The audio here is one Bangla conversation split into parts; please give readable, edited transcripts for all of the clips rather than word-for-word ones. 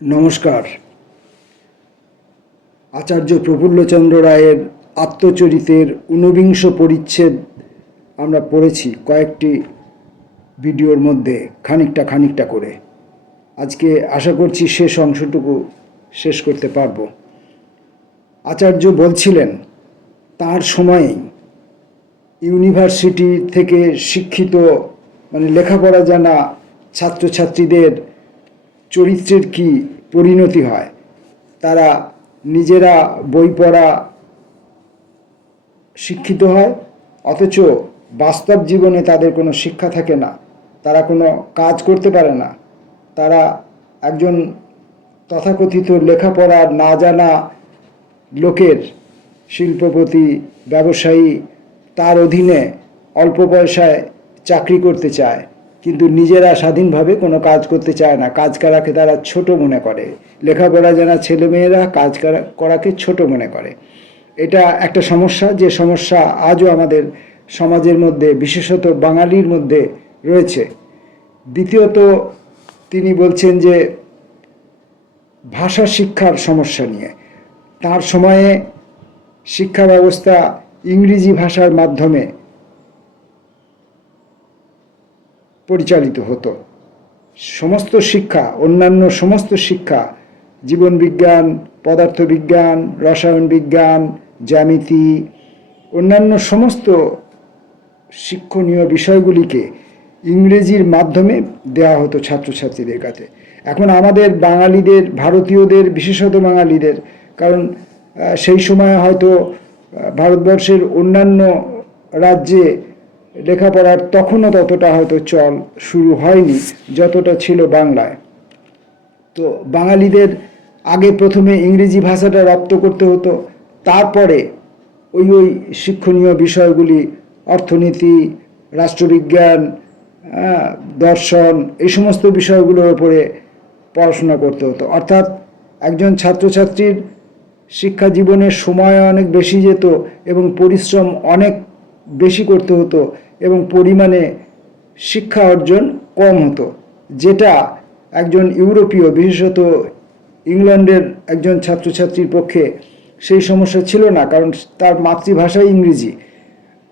নমস্কার। আচার্য প্রফুল্লচন্দ্র রায়ের আত্মচরিতের ঊনবিংশ পরিচ্ছেদ আমরা পড়েছি কয়েকটি ভিডিওর মধ্যে খানিকটা করে। আজকে আশা করছি শেষ অংশটুকু শেষ করতে পারব। আচার্য বলছিলেন তার সময়েই ইউনিভার্সিটি থেকে শিক্ষিত লেখাপড়া জানা ছাত্রছাত্রীদের চরিত্রের কি পরিণতি হয়। তারা নিজেরা বই পড়া শিক্ষিত হয়, অথচ বাস্তব জীবনে তাদের কোনো শিক্ষা থাকে না, তারা কোনো কাজ করতে পারে না। তারা একজন তথাকথিত লেখাপড়া না জানা লোকের, শিল্পপতি, ব্যবসায়ী, তার অধীনে অল্প পয়সায় চাকরি করতে চায়, কিন্তু নিজেরা স্বাধীনভাবে কোনো কাজ করতে চায় না। কাজ করাকে তারা ছোট মনে করে। লেখাপড়া জানা ছেলেমেয়েরা কাজ করাকে ছোট মনে করে। এটা একটা সমস্যা, যে সমস্যা আজও আমাদের সমাজের মধ্যে, বিশেষত বাঙালির মধ্যে রয়েছে। দ্বিতীয়ত তিনি বলছেন যে ভাষা শিক্ষার সমস্যা নিয়ে। তার সময়ে শিক্ষা ব্যবস্থা ইংরেজি ভাষার মাধ্যমে পরিচালিত হতো। সমস্ত শিক্ষা, অন্যান্য সমস্ত শিক্ষা, জীবনবিজ্ঞান, পদার্থবিজ্ঞান, রসায়ন বিজ্ঞান, জ্যামিতি, অন্যান্য সমস্ত শিক্ষণীয় বিষয়গুলিকে ইংরেজির মাধ্যমে দেওয়া হতো ছাত্রছাত্রীদের কাছে। এখন আমাদের বাঙালিদের, ভারতীয়দের, বিশেষত বাঙালিদের, কারণ সেই সময় হয়তো ভারতবর্ষের অন্যান্য রাজ্যে লেখাপড়ার তখনও ততটা হয়তো চল শুরু হয়নি যতটা ছিল বাংলায়। তো বাঙালিদের আগে প্রথমে ইংরেজি ভাষাটা রপ্ত করতে হতো, তারপরে ওই শিক্ষণীয় বিষয়গুলি, অর্থনীতি, রাষ্ট্রবিজ্ঞান, দর্শন, এই সমস্ত বিষয়গুলোর উপরে পড়াশোনা করতে হতো। অর্থাৎ একজন ছাত্রছাত্রীর শিক্ষা জীবনের সময় অনেক বেশি যেত এবং পরিশ্রম অনেক বেশি করতে হতো এবং পরিমাণে শিক্ষা অর্জন কম হতো, যেটা একজন ইউরোপীয়, বিশেষত ইংল্যান্ডের একজন ছাত্রছাত্রীর পক্ষে সেই সমস্যা ছিল না, কারণ তার মাতৃভাষাই ইংরেজি।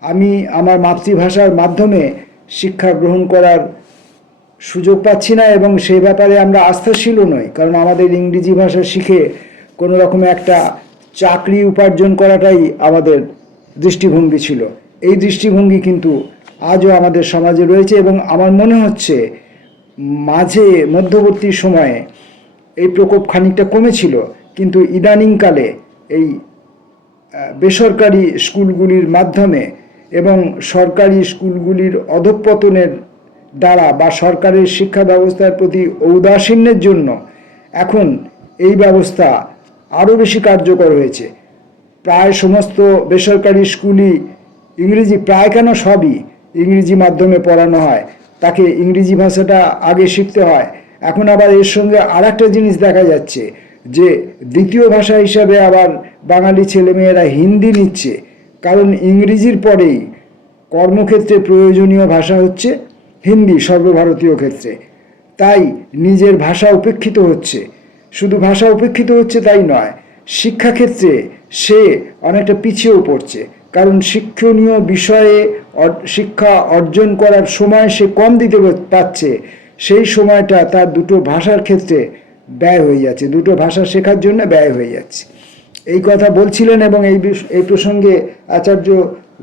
আমি আমার মাতৃভাষার মাধ্যমে শিক্ষা গ্রহণ করার সুযোগ পাচ্ছি না এবং সেই ব্যাপারে আমরা আস্থাশীলও নই, কারণ আমাদের ইংরেজি ভাষা শিখে কোনো রকম একটা চাকরি উপার্জন করাটাই আমাদের দৃষ্টিভঙ্গি ছিল। এই দৃষ্টিভঙ্গি কিন্তু আজও আমাদের সমাজে রয়েছে এবং আমার মনে হচ্ছে মধ্যবর্তী সময়ে এই প্রকোপ খানিকটা কমেছিল, কিন্তু ইদানিংকালে এই বেসরকারি স্কুলগুলির মাধ্যমে এবং সরকারি স্কুলগুলির অধঃপতনের দ্বারা বা সরকারের শিক্ষা ব্যবস্থার প্রতি ঔদাসীন্যের জন্য এখন এই ব্যবস্থা আরও বেশি কার্যকর হয়েছে। প্রায় সমস্ত বেসরকারি স্কুলই ইংরেজি, প্রায় কেন সবই ইংরেজি মাধ্যমে পড়ানো হয়। তাকে ইংরেজি ভাষাটা আগে শিখতে হয়। এখন আবার এর সঙ্গে আর একটা জিনিস দেখা যাচ্ছে, যে দ্বিতীয় ভাষা হিসাবে আবার বাঙালি ছেলেমেয়েরা হিন্দি নিচ্ছে, কারণ ইংরেজির পরেই কর্মক্ষেত্রে প্রয়োজনীয় ভাষা হচ্ছে হিন্দি সর্বভারতীয় ক্ষেত্রে। তাই নিজের ভাষা উপেক্ষিত হচ্ছে। শুধু ভাষা উপেক্ষিত হচ্ছে তাই নয়, শিক্ষাক্ষেত্রে সে অনেকটা পিছিয়েও পড়ছে, কারণ শিক্ষণীয় বিষয়ে শিক্ষা অর্জন করার সময় সে কম দিতে পারছে। সেই সময়টা তার দুটো ভাষার ক্ষেত্রে ব্যয় হয়ে যাচ্ছে, দুটো ভাষা শেখার জন্য ব্যয় হয়ে যাচ্ছে। এই কথা বলছিলেন এবং এই প্রসঙ্গে আচার্য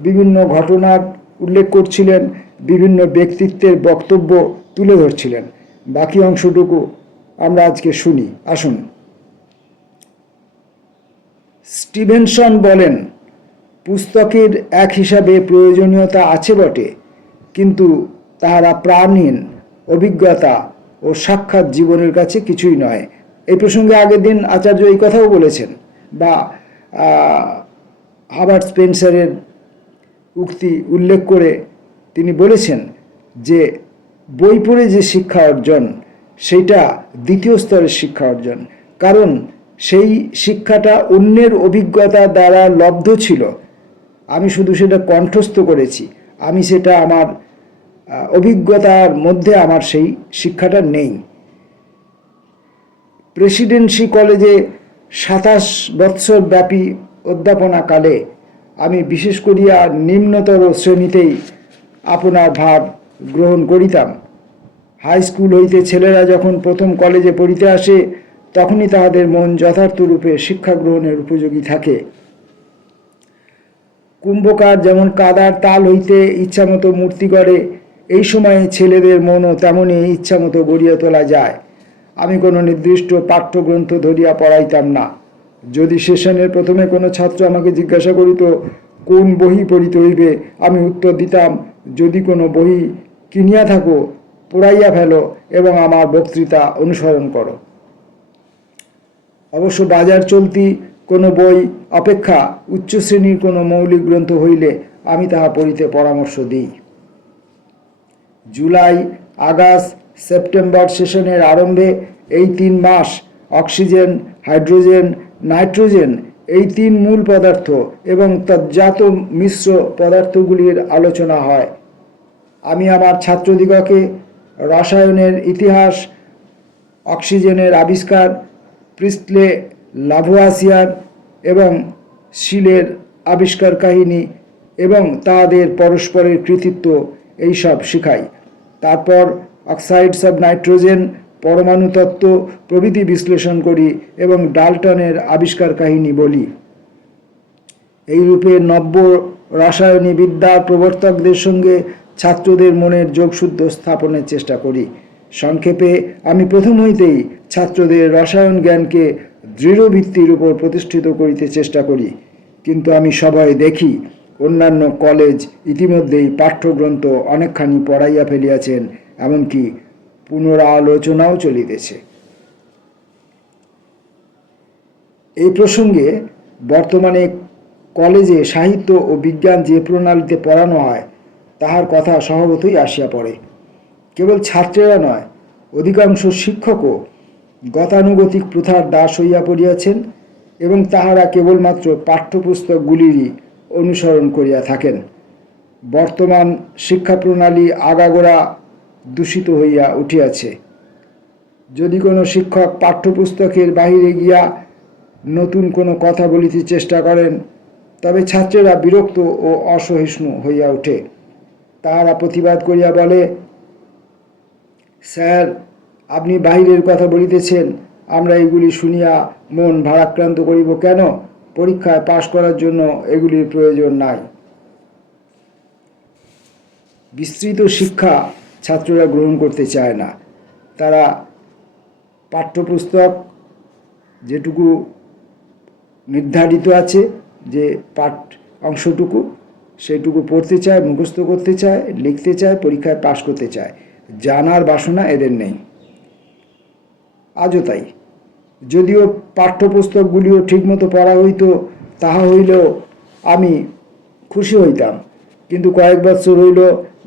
বিভিন্ন ঘটনার উল্লেখ করছিলেন, বিভিন্ন ব্যক্তিত্বের বক্তব্য তুলে ধরছিলেন। বাকি অংশটুকু আমরা আজকে শুনি। আসুন। স্টিভেনসন বলেন, পুস্তকের এক হিসাবে প্রয়োজনীয়তা আছে বটে, কিন্তু তাহারা প্রাণহীন অভিজ্ঞতা ও সাক্ষাৎ জীবনের কাছে কিছুই নয়। এই প্রসঙ্গে আগের দিন আচার্য এই কথাও বলেছেন, বা হাবার্ট স্পেন্সারের উক্তি উল্লেখ করে তিনি বলেছেন যে বই পড়ে যে শিক্ষা অর্জন, সেইটা দ্বিতীয় স্তরের শিক্ষা অর্জন, কারণ সেই শিক্ষাটা অন্যের অভিজ্ঞতা দ্বারা লব্ধ ছিল। আমি শুধু সেটা কণ্ঠস্থ করেছি, আমি সেটা আমার অভিজ্ঞতার মধ্যে আমার সেই শিক্ষাটা নেই। প্রেসিডেন্সি কলেজে ২৭ বৎসর ব্যাপী অধ্যাপনাকালে আমি বিশেষ করিয়া নিম্নতর শ্রেণীতেই আপনার ভার গ্রহণ করিতাম। হাই স্কুল হইতে ছেলেরা যখন প্রথম কলেজে পড়িতে আসে, তখনই তাহাদের মন যথার্থরূপে শিক্ষা গ্রহণের উপযোগী থাকে। কুম্ভকার যেমন কাদার তাল হইতে ইচ্ছামতো মূর্তি গড়ে, এই সময়ে ছেলেদের মনও তেমনই ইচ্ছামতো গড়িয়া তোলা যায়। আমি কোনো নির্দিষ্ট পাঠ্যগ্রন্থ ধরিয়া পড়াইতাম না। যদি সেশনের প্রথমে কোনো ছাত্র আমাকে জিজ্ঞাসা করিত কোন বই পড়িতে হইবে, আমি উত্তর দিতাম, যদি কোনো বই কিনিয়া থাকো পড়াইয়া ফেলো এবং আমার বক্তৃতা অনুসরণ করো। অবশ্য বাজার চলতি কোনো বই অপেক্ষা উচ্চ শ্রেণীর কোনো মৌলিক গ্রন্থ হইলে আমি তাহা পড়িতে পরামর্শ দিই। জুলাই, আগস্ট, সেপ্টেম্বর সেশনের আরম্ভে এই ৩ মাস অক্সিজেন, হাইড্রোজেন, নাইট্রোজেন এই ৩ মূল পদার্থ এবং তজ্জাত মিশ্র পদার্থগুলির আলোচনা হয়। আমি আমার ছাত্রদিগকে রসায়নের ইতিহাস, অক্সিজেনের আবিষ্কার, প্রিস্টলে, লাভোয়াসিয়ার এবং শিলের আবিষ্কার কাহিনী এবং তাদের পরস্পরের কৃতিত্ব এইসব শিখাই। তারপর অক্সাইডস অব নাইট্রোজেন, পরমাণু তত্ত্ব প্রভৃতি বিশ্লেষণ করি এবং ডাল্টনের আবিষ্কার কাহিনী বলি। এইরূপে নব্য রসায়নী বিদ্যার প্রবর্তকদের সঙ্গে ছাত্রদের মনের যোগসূত্র স্থাপনের চেষ্টা করি। সংক্ষেপে আমি প্রথম হইতেই ছাত্রদের রসায়ন জ্ঞানকে দৃঢ় ভিত্তির উপর প্রতিষ্ঠিত করিতে চেষ্টা করি। কিন্তু আমি সবাই দেখি অন্যান্য কলেজ ইতিমধ্যেই পাঠ্যগ্রন্থ অনেকখানি পড়াইয়া ফেলিয়াছেন, এমনকি পুনরালোচনাও চলিতেছে। এই প্রসঙ্গে বর্তমানে কলেজে সাহিত্য ও বিজ্ঞান যে প্রণালীতে পড়ানো হয় তাহার কথা স্বভাবতই আসিয়া পড়ে। কেবল ছাত্রেরা নয়, অধিকাংশ শিক্ষকও গতানুগতিক প্রথার দাস হইয়া পড়িয়াছেন এবং তাহারা কেবলমাত্র পাঠ্যপুস্তকগুলিরই অনুসরণ করিয়া থাকেন। বর্তমান শিক্ষা প্রণালী আগাগোড়া দূষিত হইয়া উঠিয়াছে। যদি কোনো শিক্ষক পাঠ্যপুস্তকের বাহিরে গিয়া নতুন কোনো কথা বলিতে চেষ্টা করেন, তবে ছাত্রেরা বিরক্ত ও অসহিষ্ণু হইয়া ওঠে। তাহারা প্রতিবাদ করিয়া বলে, স্যার, আপনি বাহিরের কথা বলিতেছেন, আমরা এগুলি শুনিয়া মন ভারাক্রান্ত করিব কেন? পরীক্ষায় পাশ করার জন্য এগুলির প্রয়োজন নাই। বিস্তৃত শিক্ষা ছাত্ররা গ্রহণ করতে চায় না। তারা পাঠ্যপুস্তক যেটুকু নির্ধারিত আছে, যে পাঠ অংশটুকু, সেটুকু পড়তে চায়, মুখস্থ করতে চায়, লিখতে চায়, পরীক্ষায় পাশ করতে চায়। জানার বাসনা এদের নেই। আজও তাই। যদিও পাঠ্যপুস্তকগুলিও ঠিকমতো পড়া হইত, তাহা হইলেও আমি খুশি হইতাম। কিন্তু কয়েক বছর হইল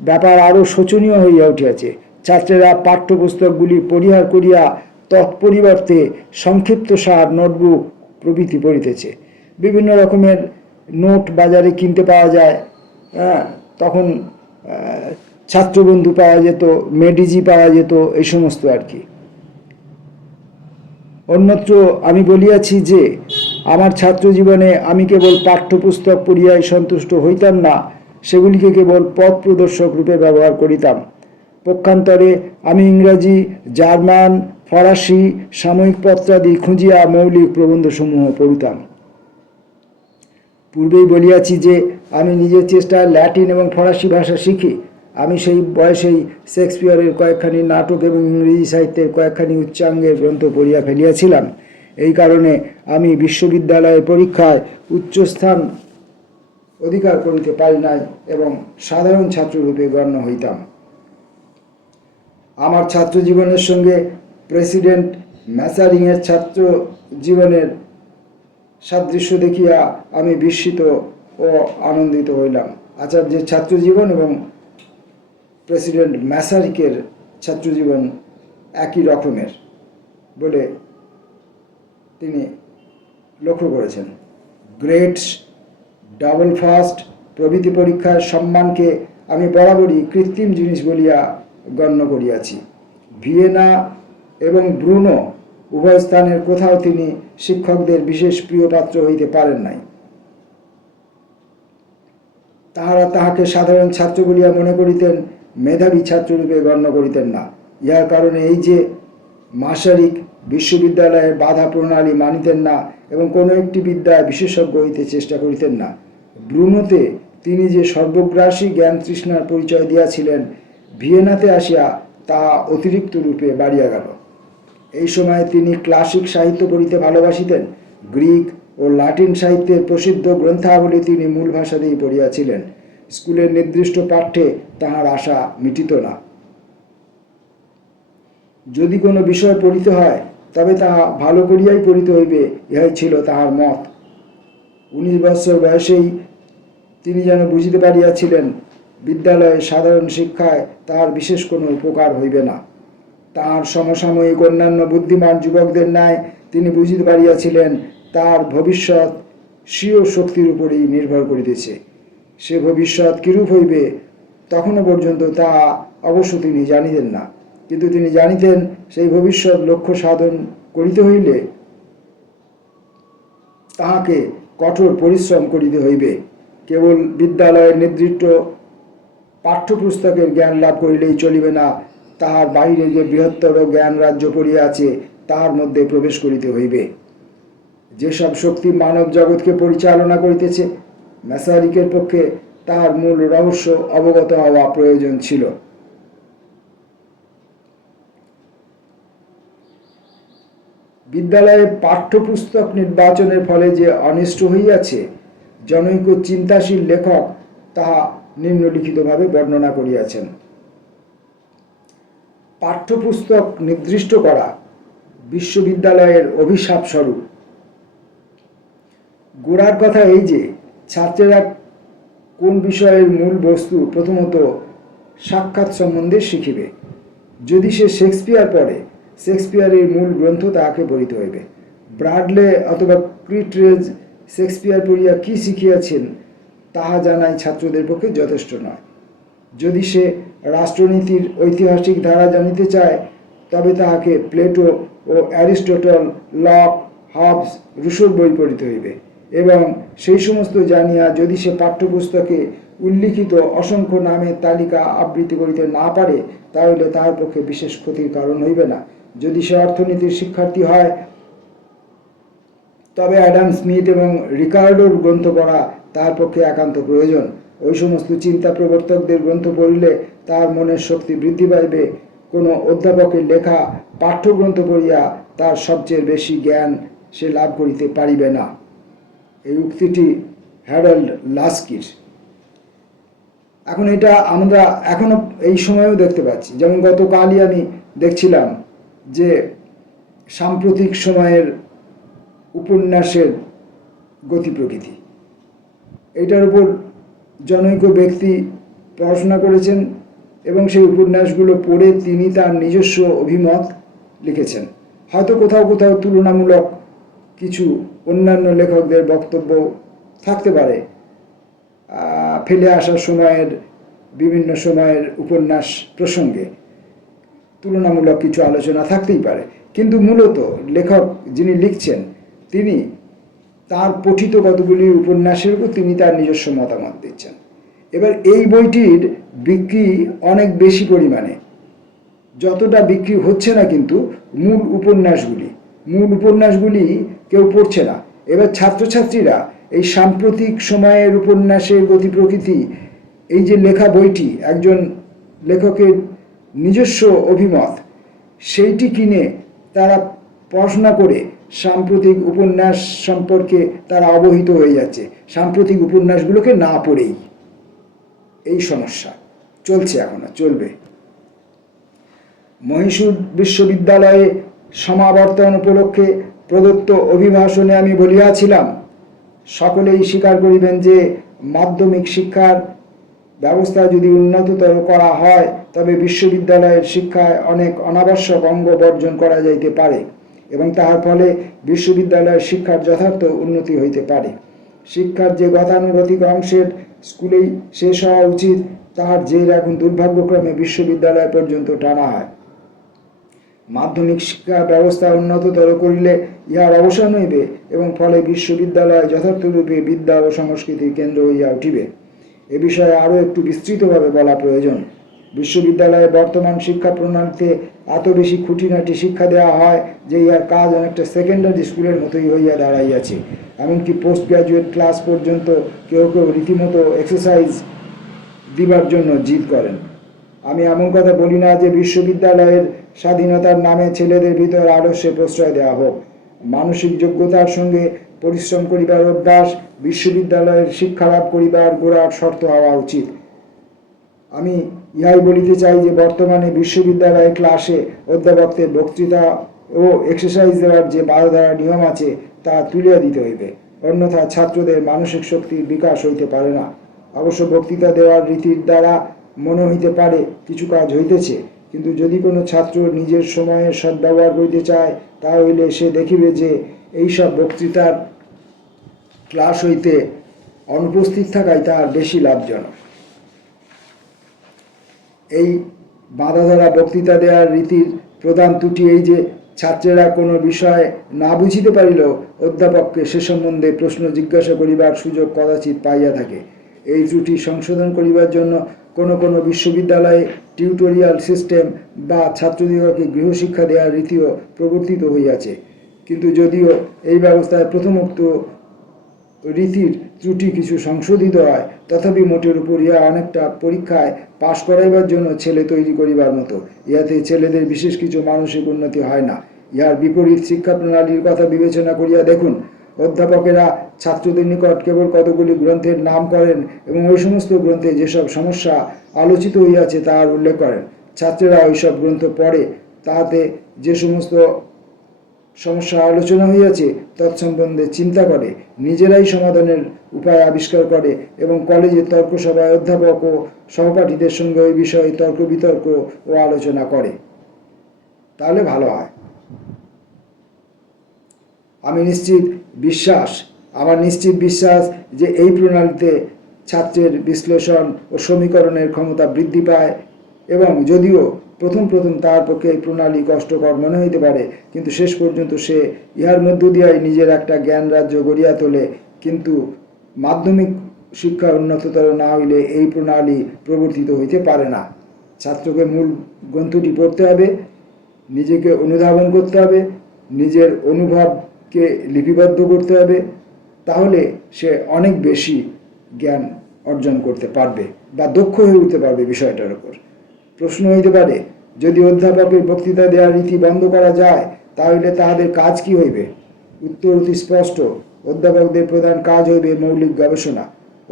ব্যাপার আরও শোচনীয় হইয়া উঠিয়াছে। ছাত্রেরা পাঠ্যপুস্তকগুলি পরিহার করিয়া তৎপরিবর্তে সংক্ষিপ্তসার, নোটবুক প্রভৃতি পড়িতেছে। বিভিন্ন রকমের নোট বাজারে কিনতে পাওয়া যায়। তখন ছাত্রবন্ধু পাওয়া যেত, মেডিজি পাওয়া যেত, এই সমস্ত আর কি। অন্যত্র আমি বলিয়াছি যে আমার ছাত্র জীবনে আমি কেবল পাঠ্যপুস্তক পড়িয়াই সন্তুষ্ট হইতাম না, সেগুলিকে কেবল পথ প্রদর্শক রূপে ব্যবহার করিতাম। পক্ষান্তরে আমি ইংরাজি, জার্মান, ফরাসি, সাময়িক পত্রাদি খুঁজিয়া মৌলিক প্রবন্ধসমূহ পড়িতাম। পূর্বেই বলিয়াছি যে আমি নিজের চেষ্টায় ল্যাটিন এবং ফরাসি ভাষা শিখি। আমি সেই বয়সেই শেক্সপিয়রের কয়েকখানি নাটক এবং ইংরেজি সাহিত্যের কয়েকখানি উচ্চাঙ্গের গ্রন্থ পড়িয়া ফেলিয়াছিলাম। এই কারণে আমি বিশ্ববিদ্যালয়ের পরীক্ষায় উচ্চস্থান অধিকার করিতে পারি নাই এবং সাধারণ ছাত্ররূপে গণ্য হইতাম। আমার ছাত্র জীবনের সঙ্গে প্রেসিডেন্ট ম্যাসারিংয়ের ছাত্র জীবনের সাদৃশ্য দেখিয়া আমি বিস্মিত ও আনন্দিত হইলাম। আচার্যের ছাত্র জীবন এবং প্রেসিডেন্ট ম্যাসারিকের ছাত্রজীবন একই রকমের বলে তিনি লক্ষ্য করেছেন। গ্রেডস, ডাবল ফার্স্ট প্রভৃতি পরীক্ষার সম্মানকে আমি বরাবরই কৃত্রিম জিনিস বলিয়া গণ্য করিয়াছি। ভিয়েনা এবং ব্রুনো উভয় স্থানের কোথাও তিনি শিক্ষকদের বিশেষ প্রিয় পাত্র হইতে পারেন নাই। তাহারা তাহাকে সাধারণ ছাত্র বলিয়া মনে করিতেন, মেধাবী ছাত্ররূপে গণ্য করিতেন না। ইহার কারণে এই যে মাসারিক বিশ্ববিদ্যালয়ের বাধা প্রণালী মানিতেন না এবং কোনো একটি বিদ্যায় বিশেষজ্ঞ হইতে চেষ্টা করিতেন না। ব্রুনোতে তিনি যে সর্বগ্রাসী জ্ঞান তৃষ্ণার পরিচয় দিয়াছিলেন, ভিয়েনাতে আসিয়া তা অতিরিক্ত রূপে বাড়িয়া গেল। এই সময়ে তিনি ক্লাসিক সাহিত্য পড়িতে ভালোবাসিতেন। গ্রিক ও লাটিন সাহিত্যের প্রসিদ্ধ গ্রন্থাবলী তিনি মূল ভাষাতেই পড়িয়াছিলেন। স্কুলের নির্দিষ্ট পাঠ্যে তাহার আশা মিটিত না। যদি কোনো বিষয় পড়িতে হয় তবে তাহা ভালো করিয়াই পড়িতে হইবে, ইহাই ছিল তাহার মত। 19 বৎসর বয়সেই তিনি যেন বুঝিতে পারিয়াছিলেন, বিদ্যালয়ের সাধারণ শিক্ষায় তাহার বিশেষ কোনো উপকার হইবে না। তাহার সমসাময়িক অন্যান্য বুদ্ধিমান যুবকদের ন্যায় তিনি বুঝিতে পারিয়াছিলেন, তাহার ভবিষ্যৎ স্বীয় শক্তির উপরেই নির্ভর করিতেছে। সে ভবিষ্যৎ কিরূপ হইবে তখনও পর্যন্ত তাহা অবশ্য তিনি জানিতেন না, কিন্তু তিনি জানিতেন সেই ভবিষ্যৎ লক্ষ্য সাধন করিতে হইলে তাহাকে কঠোর পরিশ্রম করিতে হইবে। কেবল বিদ্যালয়ের নির্দিষ্ট পাঠ্যপুস্তকের জ্ঞান লাভ করিলেই চলিবে না, তাহার বাহিরে যে বৃহত্তর জ্ঞান রাজ্য পড়িয়া আছে তাহার মধ্যে প্রবেশ করিতে হইবে। যেসব শক্তি মানব জগৎকে পরিচালনা করিতেছে, ম্যাসারিকের পক্ষে তাহার মূল রহস্য অবগত হওয়া প্রয়োজন ছিল। বিদ্যালয়ে পাঠ্যপুস্তক নির্বাচনের ফলে যে অনিষ্ট হইয়াছে, জনৈক চিন্তাশীল লেখক তাহা নিম্নলিখিতভাবে বর্ণনা করিয়াছেন। পাঠ্যপুস্তক নির্দিষ্ট করা বিশ্ববিদ্যালয়ের অভিশাপ স্বরূপ। গোড়ার কথা এই যে, ছাত্রেরা কোন বিষয়ের মূল বস্তু প্রথমত সাক্ষাৎ সম্বন্ধে শিখিবে। যদি সে শেক্সপিয়ার পড়ে, শেক্সপিয়ারের মূল গ্রন্থ তাহাকে পড়িতে হইবে। ব্রাডলে অথবা ক্রিটরেজ শেক্সপিয়ার পড়িয়া কি শিখিয়াছেন তাহা জানাই ছাত্রদের পক্ষে যথেষ্ট নয়। যদি সে রাষ্ট্রনীতির ঐতিহাসিক ধারা জানিতে চায়, তবে তাহাকে প্লেটো ও অ্যারিস্টটল, লক, হবস, রুশোর বই পড়িতে হইবে। এবং সেই সমস্ত জানিয়া যদি সে পাঠ্যপুস্তকে উল্লিখিত অসংখ্য নামের তালিকা আবৃত্তি করিতে না পারে, তাহলে তাহার পক্ষে বিশেষ ক্ষতির কারণ হইবে না। যদি সে অর্থনীতির শিক্ষার্থী হয়, তবে অ্যাডাম স্মিথ এবং রিকার্ডোর গ্রন্থ পড়া তাহার পক্ষে একান্ত প্রয়োজন। ওই সমস্ত চিন্তা প্রবর্তকদের গ্রন্থ পড়িলে তাহার মনের শক্তি বৃদ্ধি পাইবে। কোনো অধ্যাপকের লেখা পাঠ্যগ্রন্থ পড়িয়া তার সবচেয়ে বেশি জ্ঞান সে লাভ করিতে পারিবে না। এই উক্তিটি হ্যারল্ড লাস্কির। এখন এটা আমরা এখনো এই সময়েও দেখতে পাচ্ছি। যেমন গতকালই আমি দেখছিলাম যে সাম্প্রতিক সময়ের উপন্যাসের গতি প্রকৃতি, এটার উপর জনৈক ব্যক্তি পড়াশোনা করেছেন এবং সেই উপন্যাসগুলো পড়ে তিনি তার নিজস্ব অভিমত লিখেছেন। হয়তো কোথাও কোথাও তুলনামূলক কিছু অন্যান্য লেখকদের বক্তব্য থাকতে পারে, ফেলে আসার সময়ের বিভিন্ন সময়ের উপন্যাস প্রসঙ্গে তুলনামূলক কিছু আলোচনা থাকতেই পারে, কিন্তু মূলত লেখক যিনি লিখছেন তিনি তার পঠিত কতগুলি উপন্যাসের উপর তিনি তার নিজস্ব মতামত দিচ্ছেন। এবার এই বইটির বিক্রি অনেক বেশি পরিমাণে, যতটা বিক্রি হচ্ছে না কিন্তু মূল উপন্যাসগুলি কেউ পড়ছে না। এবার ছাত্রছাত্রীরা এই সাম্প্রতিক সময়ের উপন্যাসের গতি প্রকৃতি, এই যে লেখা বইটি একজন লেখকের নিজস্ব অভিমত, সেইটি কিনে তারা পড়াশোনা করে সাম্প্রতিক উপন্যাস সম্পর্কে তারা অবহিত হয়ে যাচ্ছে, সাম্প্রতিক উপন্যাসগুলোকে না পড়েই। এই সমস্যা চলছে, এখনো চলবে। মহীশূর বিশ্ববিদ্যালয়ে সমাবর্তন উপলক্ষে প্রদত্ত অভিভাষণে আমি বলিয়াছিলাম, সকলেই স্বীকার করিবেন যে মাধ্যমিক শিক্ষার ব্যবস্থা যদি উন্নততর করা হয়, তবে বিশ্ববিদ্যালয়ের শিক্ষায় অনেক অনাবশ্যক অঙ্গ বর্জন করা যাইতে পারে এবং তাহার ফলে বিশ্ববিদ্যালয়ের শিক্ষার যথার্থ উন্নতি হইতে পারে। শিক্ষার যে গতানুগতিক অংশের স্কুলেই শেষ হওয়া উচিত, তাহার জের এখন দুর্ভাগ্যক্রমে বিশ্ববিদ্যালয় পর্যন্ত টানা হয়। মাধ্যমিক শিক্ষা ব্যবস্থা উন্নততর করিলে ইহার অবসান হইবে এবং ফলে বিশ্ববিদ্যালয় যথার্থরূপে বিদ্যা ও সংস্কৃতির কেন্দ্র হইয়া উঠিবে। এ বিষয়ে আরও একটু বিস্তৃতভাবে বলা প্রয়োজন। বিশ্ববিদ্যালয়ে বর্তমান শিক্ষা প্রণালীতে এত বেশি খুঁটিনাটি শিক্ষা দেওয়া হয় যে ইহার কাজ অনেকটা সেকেন্ডারি স্কুলের মতোই হইয়া দাঁড়াইয়াছে। এমনকি পোস্ট গ্র্যাজুয়েট ক্লাস পর্যন্ত কেউ কেউ রীতিমতো এক্সারসাইজ দিবার জন্য জিদ করেন। আমি এমন কথা বলি না যে বিশ্ববিদ্যালয়ের স্বাধীনতার নামে ছেলেদের ভিতর আদর্শে প্রশ্রয় দেওয়া হোক। মানসিক যোগ্যতার সঙ্গে পরিশ্রম করিবার অভ্যাস বিশ্ববিদ্যালয়ের শিক্ষা লাভ করিবার গোড়ার শর্ত হওয়া উচিত। আমি ইহাই বলিতে চাই যে বর্তমানে বিশ্ববিদ্যালয়ে ক্লাসে অধ্যাপকদের বক্তৃতা ও এক্সারসাইজ দেওয়ার যে বারোধারা নিয়ম আছে তা তুলিয়া দিতে হইবে, অন্যথা ছাত্রদের মানসিক শক্তির বিকাশ হইতে পারে না। অবশ্য বক্তৃতা দেওয়ার রীতির দ্বারা মনে হইতে পারে কিছু কাজ হইতেছে, কিন্তু যদি কোনো ছাত্র নিজের সময়ের সদ্ব্যবহার করিতে চায় তাহলে সে দেখিবে যে এইসব বক্তৃতার ক্লাস হইতে অনুপস্থিত থাকাই তার বেশি লাভজনক। এই বাঁধাধরা বক্তৃতা দেওয়ার রীতির প্রধান ত্রুটি এই যে ছাত্রেরা কোনো বিষয় না বুঝিতে পারিলেও অধ্যাপককে সে সম্বন্ধে প্রশ্ন জিজ্ঞাসা করিবার সুযোগ কদাচিৎ পাইয়া থাকে। এই ত্রুটি সংশোধন করিবার জন্য কোনো কোনো বিশ্ববিদ্যালয়ে টিউটোরিয়াল সিস্টেম বা ছাত্রদিগকে গৃহশিক্ষা দেওয়ার রীতিও প্রবর্তিত হইয়াছে। কিন্তু যদিও এই ব্যবস্থায় প্রথমোক্ত রীতির ত্রুটি কিছু সংশোধিত হয়, তথাপি মোটের উপর ইহা অনেকটা পরীক্ষায় পাশ করাইবার জন্য ছেলে তৈরি করিবার মতো। ইহাতে ছেলেদের বিশেষ কিছু মানসিক উন্নতি হয় না। ইহার বিপরীত শিক্ষা প্রণালীর কথা বিবেচনা করিয়া দেখুন। অধ্যাপকেরা ছাত্রদের নিকট কেবল কতগুলি গ্রন্থের নাম করেন এবং ওই সমস্ত গ্রন্থে যেসব সমস্যা আলোচিত হইয়াছে তাহার উল্লেখ করেন। ছাত্রেরা ওইসব গ্রন্থ পড়ে, তাহাতে যে সমস্ত সমস্যা আলোচনা হইয়াছে তৎসম্বন্ধে চিন্তা করে, নিজেরাই সমাধানের উপায় আবিষ্কার করে এবং কলেজের তর্কসভায় অধ্যাপক ও সহপাঠীদের সঙ্গে ওই বিষয়ে তর্ক বিতর্ক ও আলোচনা করে, তাহলে ভালো হয়। আমার নিশ্চিত বিশ্বাস যে এই প্রণালীতে ছাত্রের বিশ্লেষণ ও সমীকরণের ক্ষমতা বৃদ্ধি পায় এবং যদিও প্রথম তার পক্ষে এই প্রণালী কষ্টকর মনে হইতে পারে, কিন্তু শেষ পর্যন্ত সে ইহার মধ্য দিয়াই নিজের একটা জ্ঞান রাজ্য গড়িয়া তোলে। কিন্তু মাধ্যমিক শিক্ষা উন্নততর না হইলে এই প্রণালী প্রবর্তিত হইতে পারে না। ছাত্রকে মূল গ্রন্থটি পড়তে হবে, নিজেকে অনুধাবন করতে হবে, নিজের অনুভবকে লিপিবদ্ধ করতে হবে, তাহলে সে অনেক বেশি জ্ঞান অর্জন করতে পারবে বা দক্ষ হয়ে উঠতে পারবে বিষয়টার উপর। প্রশ্ন হইতে পারে, যদি অধ্যাপকের বক্তৃতা দেওয়ার রীতি বন্ধ করা যায় তাহলে তাহাদের কাজ কি হইবে? উত্তর অতি স্পষ্ট। অধ্যাপকদের প্রধান কাজ হইবে মৌলিক গবেষণা।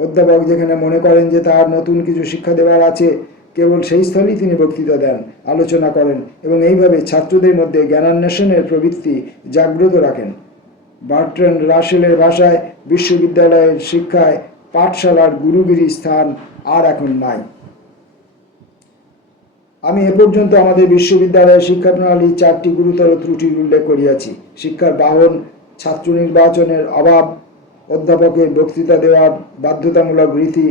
অধ্যাপক যেখানে মনে করেন যে তাহার নতুন কিছু শিক্ষা দেওয়ার আছে, কেবল সেই স্থলেই তিনি বক্তৃতা দেন, আলোচনা করেন এবং এইভাবে ছাত্রদের মধ্যে জ্ঞানান্বেষণের প্রবৃত্তি জাগ্রত রাখেন। বার্ট্রান্ড রাসেলের ভাষায় বিশ্ববিদ্যালয়ের শিক্ষায় পাঠশালার গুরুগিরি স্থান আর এখন নাই। আমি এ পর্যন্ত আমাদের বিশ্ববিদ্যালয়ের শিক্ষা প্রণালীর 4টি গুরুতর ত্রুটির উল্লেখ করিয়াছি। শিক্ষার বাহন, ছাত্র নির্বাচনের অভাব, অধ্যাপকের বক্তৃতা দেওয়ার বাধ্যতামূলক রীতি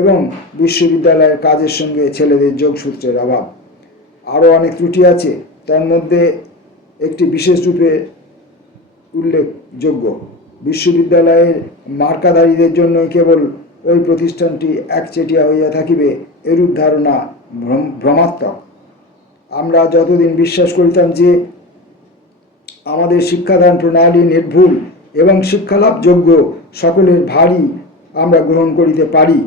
এবং বিশ্ববিদ্যালয়ের কাজের সঙ্গে ছেলেদের যোগসূত্রের অভাব। আরও অনেক ত্রুটি আছে, তার মধ্যে একটি বিশেষ রূপে উল্লেখযোগ্য। বিশ্ববিদ্যালয়ের মার্কাধারীদের জন্যই কেবল ওই প্রতিষ্ঠানটি একচেটিয়া হইয়া থাকিবে, এরূপ ধারণা ভ্রমাত্মক। আমরা যতদিন বিশ্বাস করিতাম যে আমাদের শিক্ষাদান প্রণালী নির্ভুল এবং শিক্ষালাভযোগ্য সকলের ভারী আমরা গ্রহণ করিতে পারি,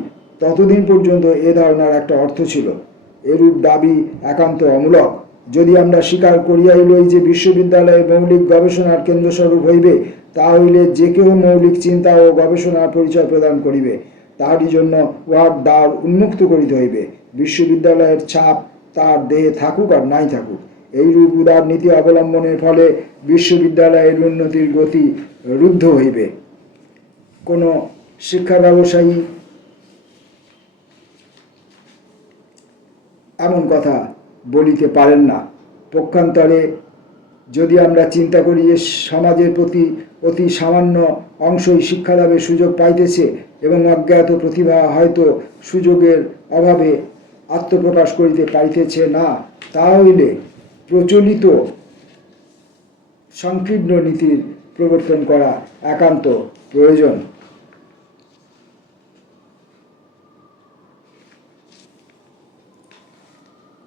ততদিন পর্যন্ত এ ধারণার একটা অর্থ ছিল। এরূপ দাবি একান্ত অমূলক। যদি আমরা স্বীকার করিয়াই লই যে বিশ্ববিদ্যালয়ে মৌলিক গবেষণার কেন্দ্রস্বরূপ হইবে, তা হইলে যে কেউ মৌলিক চিন্তা ও গবেষণার পরিচয় প্রদান করিবে, তাহারই জন্য উহার দ্বার উন্মুক্ত করিতে হইবে। বিশ্ববিদ্যালয়ের ছাপ তার দেহে থাকুক আর নাই থাকুক। এইরূপ উদার নীতি অবলম্বনের ফলে বিশ্ববিদ্যালয়ের উন্নতির গতি রুদ্ধ হইবে। কোনো শিক্ষা ব্যবসায়ী এমন কথা বলিতে পারেন না। পক্ষান্তরে যদি আমরা চিন্তা করি যে সমাজের প্রতি অতি সামান্য অংশই শিক্ষালাভের সুযোগ পাইতেছে এবং অজ্ঞাত প্রতিভা হয়তো সুযোগের অভাবে আত্মপ্রকাশ করিতে পারিতেছে না, তা হইলে প্রচলিত সংকীর্ণ নীতির প্রবর্তন করা একান্ত প্রয়োজন।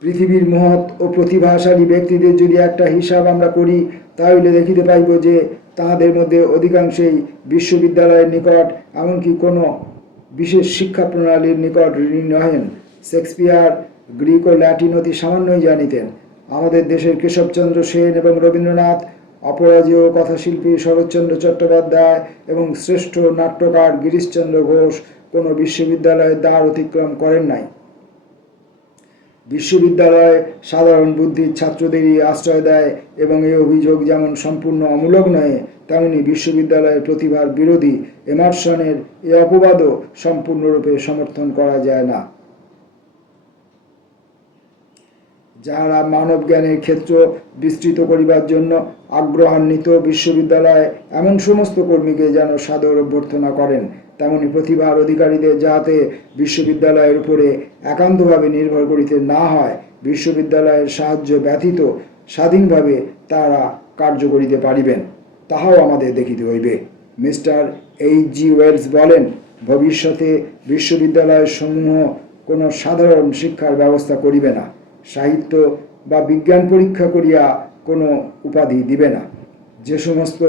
পৃথিবীর মহৎ ও প্রতিভাশালী ব্যক্তিদের যদি একটা হিসাব আমরা করি, তাহলে দেখিতে পাইব যে তাহাদের মধ্যে অধিকাংশই বিশ্ববিদ্যালয়ের নিকট, এমনকি কোনো বিশেষ শিক্ষা প্রণালীর নিকট ঋণী নহেন। শেক্সপিয়ার গ্রিক ও ল্যাটিন অতি সামান্যই জানিতেন। আমাদের দেশের কেশবচন্দ্র সেন এবং রবীন্দ্রনাথ, অপরাজেয় কথাশিল্পী শরৎচন্দ্র চট্টোপাধ্যায় এবং শ্রেষ্ঠ নাট্যকার গিরিশচন্দ্র ঘোষ কোনো বিশ্ববিদ্যালয়ের দ্বার অতিক্রম করেন নাই। বিশ্ববিদ্যালয় সাধারণ বুদ্ধির ছাত্রদেরই আশ্রয় দেয় এবং এই অভিযোগ যেমন সম্পূর্ণ অমূলক নয়, তেমনি বিশ্ববিদ্যালয়ের প্রতিভার বিরোধী এমারসনের এ অপবাদও সম্পূর্ণরূপে সমর্থন করা যায় না। যাহারা মানব জ্ঞানের ক্ষেত্র বিস্তৃত করিবার জন্য আগ্রহান্বিত, বিশ্ববিদ্যালয় এমন সমস্ত কর্মীকে যেন সাদর অভ্যর্থনা করেন, তেমনি প্রতিভার অধিকারীদের যাহাতে বিশ্ববিদ্যালয়ের উপরে একান্তভাবে নির্ভর করিতে না হয়, বিশ্ববিদ্যালয়ের সাহায্য ব্যতীত স্বাধীনভাবে তারা কার্য করিতে পারিবেন, তাহাও আমাদের দেখিতে হইবে। মিস্টার এইচ.জি. ওয়েলস বলেন, ভবিষ্যতে বিশ্ববিদ্যালয়ের সমূহ কোনো সাধারণ শিক্ষার ব্যবস্থা করিবে না, সাহিত্য বা বিজ্ঞান পরীক্ষা করিয়া কোনো উপাধি দিবে না। যে সমস্ত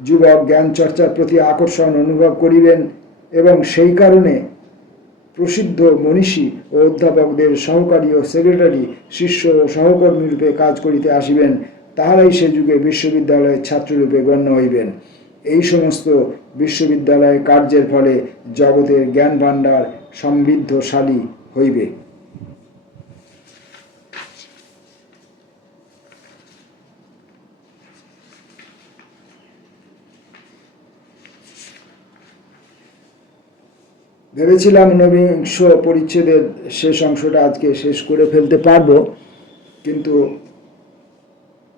যুবক জ্ঞান চর্চার প্রতি আকর্ষণ অনুভব করিবেন এবং সেই কারণে প্রসিদ্ধ মনীষী ও অধ্যাপকদের সহকারী ও সেক্রেটারি, শিষ্য ও সহকর্মী রূপে কাজ করিতে আসিবেন, তাহারাই সে যুগে বিশ্ববিদ্যালয়ের ছাত্ররূপে গণ্য হইবেন। এই সমস্ত বিশ্ববিদ্যালয়ের কার্যের ফলে জগতের জ্ঞান ভাণ্ডার সমৃদ্ধশালী হইবে। ভেবেছিলাম ঊনবিংশ পরিচ্ছেদের শেষ অংশটা আজকে শেষ করে ফেলতে পারবো, কিন্তু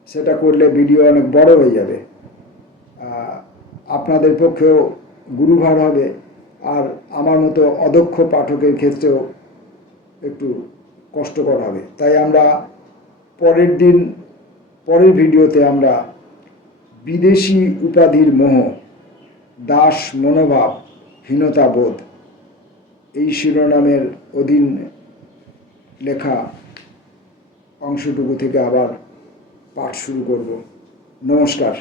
সেটা করলে ভিডিও অনেক বড় হয়ে যাবে, আপনাদের পক্ষেও গুরুভার হবে, আর আমার মতো অদক্ষ পাঠকের ক্ষেত্রেও একটু কষ্টকর হবে। তাই আমরা পরের ভিডিওতে আমরা বিদেশি উপাধির মোহ, দাস মনোভাব, হীনতাবোধ, এই শিরোনামের অধীন লেখা অংশটুকু থেকে আবার পাঠ শুরু করব। নমস্কার।